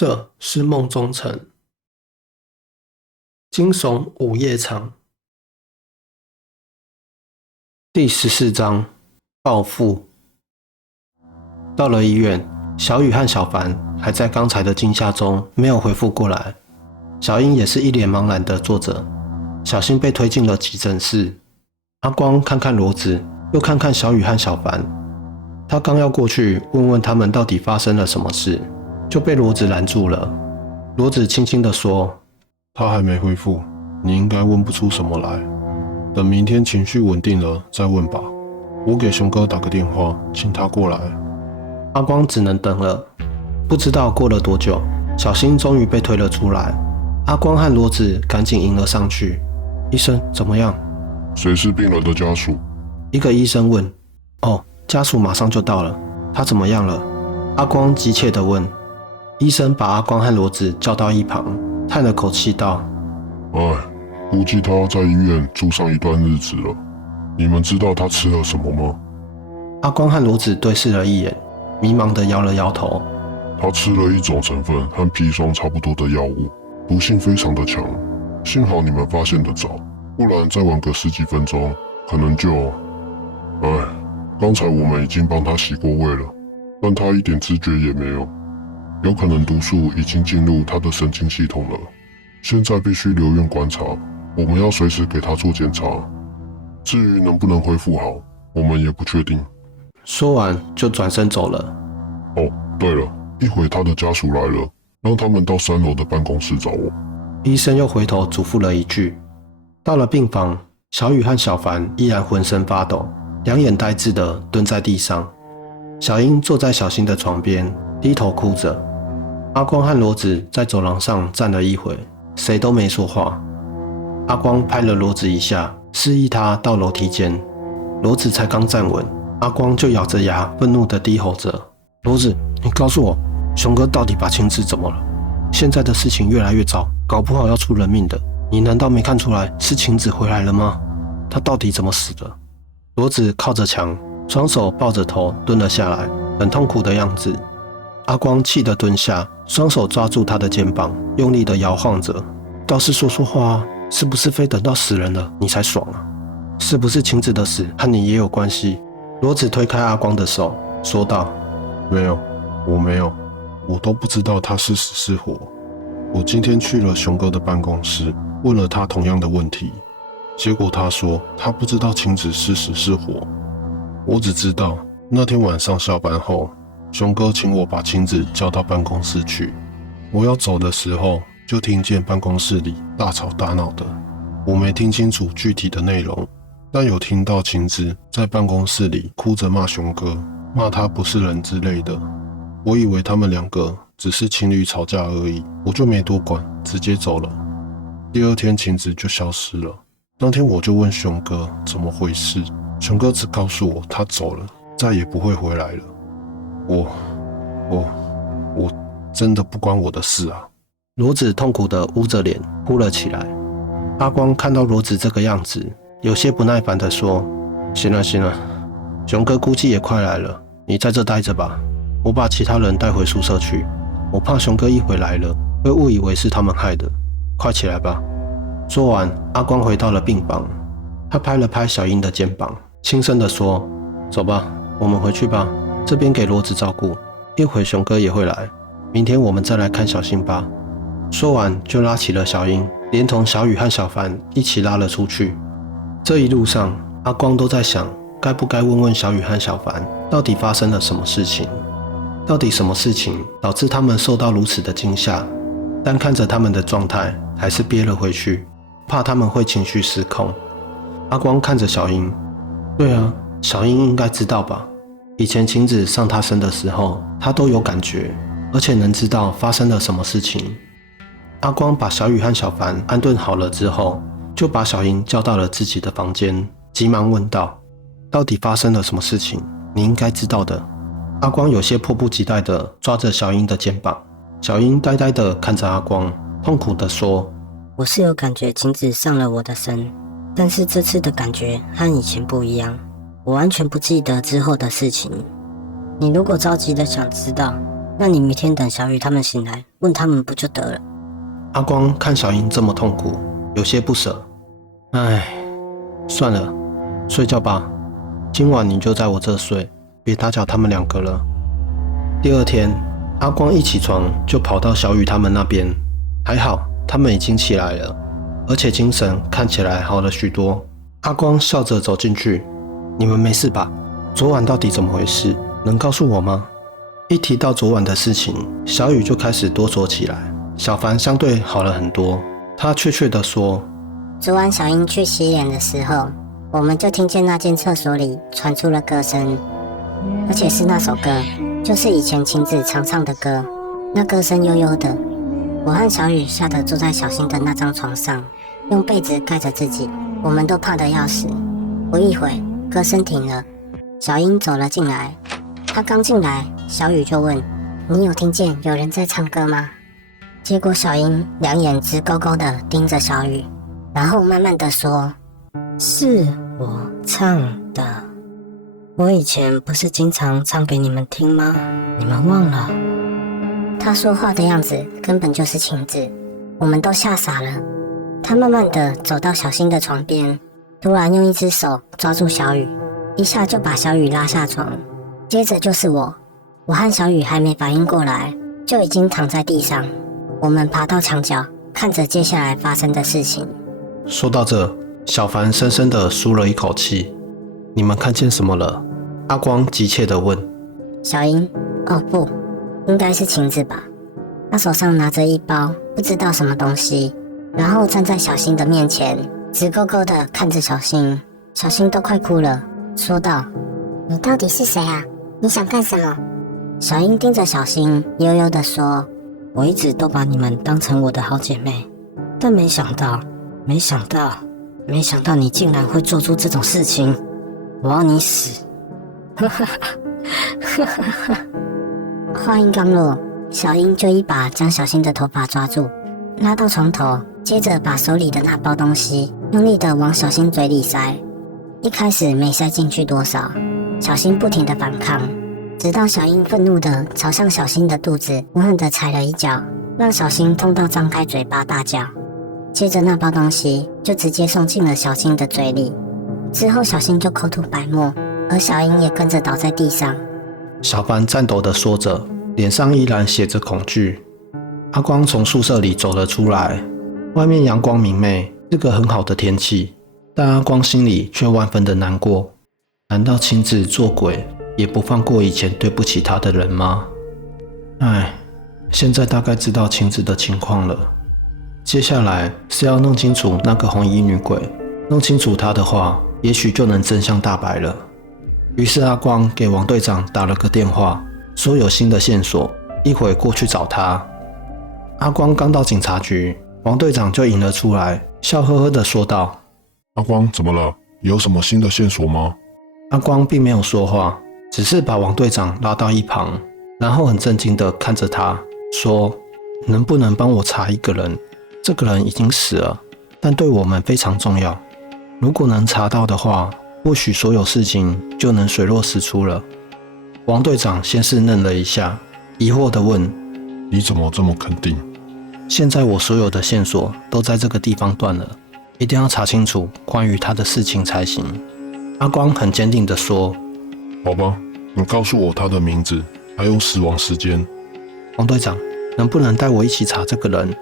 这是梦中城，惊悚午夜场第14章报复。到了医院，小雨和小凡还在刚才的惊吓中没有恢复过来，小英也是一脸茫然地坐着，小心被推进了急诊室。阿光看看骡子，又看看小雨和小凡，他刚要过去问问他们到底发生了什么事，就被骡子拦住了。骡子轻轻地说：“他还没恢复，你应该问不出什么来，等明天情绪稳定了再问吧。我给熊哥打个电话，请他过来。”阿光只能等了。不知道过了多久，小新终于被推了出来。阿光和骡子赶紧迎了上去。医生怎么样？谁是病人的家属？一个医生问。哦，家属马上就到了。他怎么样了？阿光急切地问。医生把阿光和骡子叫到一旁，叹了口气道：“估计他要在医院住上一段日子了。你们知道他吃了什么吗？”阿光和骡子对视了一眼，迷茫地摇了摇头。他吃了一种成分和砒霜差不多的药物，毒性非常的强。幸好你们发现得早，不然再晚个10几分钟，可能就……刚才我们已经帮他洗过胃了，但他一点知觉也没有，有可能毒素已经进入他的神经系统了。现在必须留院观察，我们要随时给他做检查。至于能不能恢复好，我们也不确定。说完就转身走了。哦，对了，一会他的家属来了，让他们到3楼的办公室找我。医生又回头嘱咐了一句。到了病房，小雨和小凡依然浑身发抖，两眼呆滞地蹲在地上。小英坐在小新的床边，低头哭着。阿光和骡子在走廊上站了一会，谁都没说话。阿光拍了骡子一下，示意他到楼梯间。骡子才刚站稳，阿光就咬着牙愤怒地低吼着：“骡子，你告诉我，熊哥到底把晴子怎么了？现在的事情越来越糟，搞不好要出人命的。你难道没看出来是晴子回来了吗？他到底怎么死的？”骡子靠着墙，双手抱着头蹲了下来，很痛苦的样子。阿光气得蹲下，双手抓住他的肩膀，用力地摇晃着：“倒是说说话啊，是不是非等到死人了你才爽啊？是不是晴子的死和你也有关系？”骡子推开阿光的手，说道：“没有，我没有，我都不知道他是死是活。我今天去了熊哥的办公室，问了他同样的问题，结果他说他不知道晴子是死是活。我只知道那天晚上下班后，熊哥请我把晴子叫到办公室去。我要走的时候，就听见办公室里大吵大闹的。我没听清楚具体的内容，但有听到晴子在办公室里哭着骂熊哥，骂他不是人之类的。我以为他们两个只是情侣吵架而已，我就没多管，直接走了。第二天晴子就消失了。当天我就问熊哥怎么回事，熊哥只告诉我他走了，再也不会回来了。我真的不关我的事啊！骡子痛苦地捂着脸哭了起来。阿光看到骡子这个样子，有些不耐烦地说：“行了行了，熊哥估计也快来了，你在这待着吧，我把其他人带回宿舍去。我怕熊哥一回来了，会误以为是他们害的，快起来吧。”说完，阿光回到了病房，他拍了拍小英的肩膀，轻声地说：“走吧，我们回去吧，这边给骡子照顾，一会熊哥也会来，明天我们再来看小新吧。”说完就拉起了小英，连同小雨和小凡一起拉了出去。这一路上，阿光都在想，该不该问问小雨和小凡到底发生了什么事情，到底什么事情导致他们受到如此的惊吓。但看着他们的状态，还是憋了回去，怕他们会情绪失控。阿光看着小英，对啊，小英应该知道吧，以前晴子上他身的时候，他都有感觉，而且能知道发生了什么事情。阿光把小雨和小凡安顿好了之后，就把小英叫到了自己的房间，急忙问道：“到底发生了什么事情？你应该知道的。”阿光有些迫不及待地抓着小英的肩膀，小英呆呆地看着阿光，痛苦地说：“我是有感觉晴子上了我的身，但是这次的感觉和以前不一样，我完全不记得之后的事情。你如果着急的想知道，那你明天等小雨他们醒来，问他们不就得了？阿光看小英这么痛苦，有些不舍。唉，算了，睡觉吧。今晚你就在我这睡，别打搅他们2个了。第二天，阿光一起床就跑到小雨他们那边，还好他们已经起来了，而且精神看起来好了许多。阿光笑着走进去：“你们没事吧？昨晚到底怎么回事？能告诉我吗？”一提到昨晚的事情，小雨就开始哆嗦起来。小凡相对好了很多，他确切地说：“昨晚小英去洗脸的时候，我们就听见那间厕所里传出了歌声，而且是那首歌，就是以前晴子常唱的歌。那歌声悠悠的，我和小雨吓得坐在小新的那张床上，用被子盖着自己，我们都怕得要死。不一会，歌声停了，小英走了进来。她刚进来，小雨就问：“你有听见有人在唱歌吗？”结果小英两眼直勾勾地盯着小雨，然后慢慢地说：“是我唱的。我以前不是经常唱给你们听吗？你们忘了？”他说话的样子根本就是晴子，我们都吓傻了。他慢慢地走到小新的床边，突然用一只手抓住小雨，一下就把小雨拉下床。接着就是我和小雨还没反应过来，就已经躺在地上。我们爬到墙角，看着接下来发生的事情。说到这，小凡深深地舒了一口气。你们看见什么了？阿光急切地问。小英，哦不，应该是晴子吧。她手上拿着一包不知道什么东西，然后站在小新的面前，直勾勾地看着小新。小新都快哭了，说道：“你到底是谁啊？你想干什么？”小英盯着小新，悠悠地说：“我一直都把你们当成我的好姐妹，但没想到你竟然会做出这种事情！我要你死！”话音刚落，小英就一把将小新的头发抓住，拉到床头，接着把手里的那包东西用力地往小新嘴里塞。一开始没塞进去多少，小新不停地反抗，直到小英愤怒地朝向小新的肚子狠狠地踩了一脚，让小新痛到张开嘴巴大叫。接着那包东西就直接送进了小新的嘴里，之后小新就口吐白沫，而小英也跟着倒在地上。小凡颤抖地说着，脸上依然写着恐惧。阿光从宿舍里走了出来，外面阳光明媚，是个很好的天气，但阿光心里却万分的难过。难道晴子做鬼也不放过以前对不起他的人吗？唉，现在大概知道晴子的情况了。接下来是要弄清楚那个红衣女鬼，弄清楚她的话，也许就能真相大白了。于是阿光给王队长打了个电话，说有新的线索，一会过去找他。阿光刚到警察局，王队长就迎了出来，笑呵呵地说道：“阿光，怎么了？有什么新的线索吗？”阿光并没有说话，只是把王队长拉到一旁，然后很震惊地看着他，说：“能不能帮我查一个人？这个人已经死了，但对我们非常重要。如果能查到的话，或许所有事情就能水落石出了。”王队长先是愣了一下，疑惑地问：“你怎么这么肯定？”现在我所有的线索都在这个地方断了，一定要查清楚关于他的事情才行。阿光很坚定地说：“好吧，你告诉我他的名字，还有死亡时间。”王队长，能不能带我一起查这个人？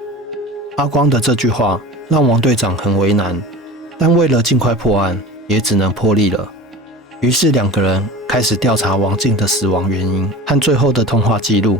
阿光的这句话让王队长很为难，但为了尽快破案，也只能破例了。于是两个人开始调查王静的死亡原因和最后的通话记录。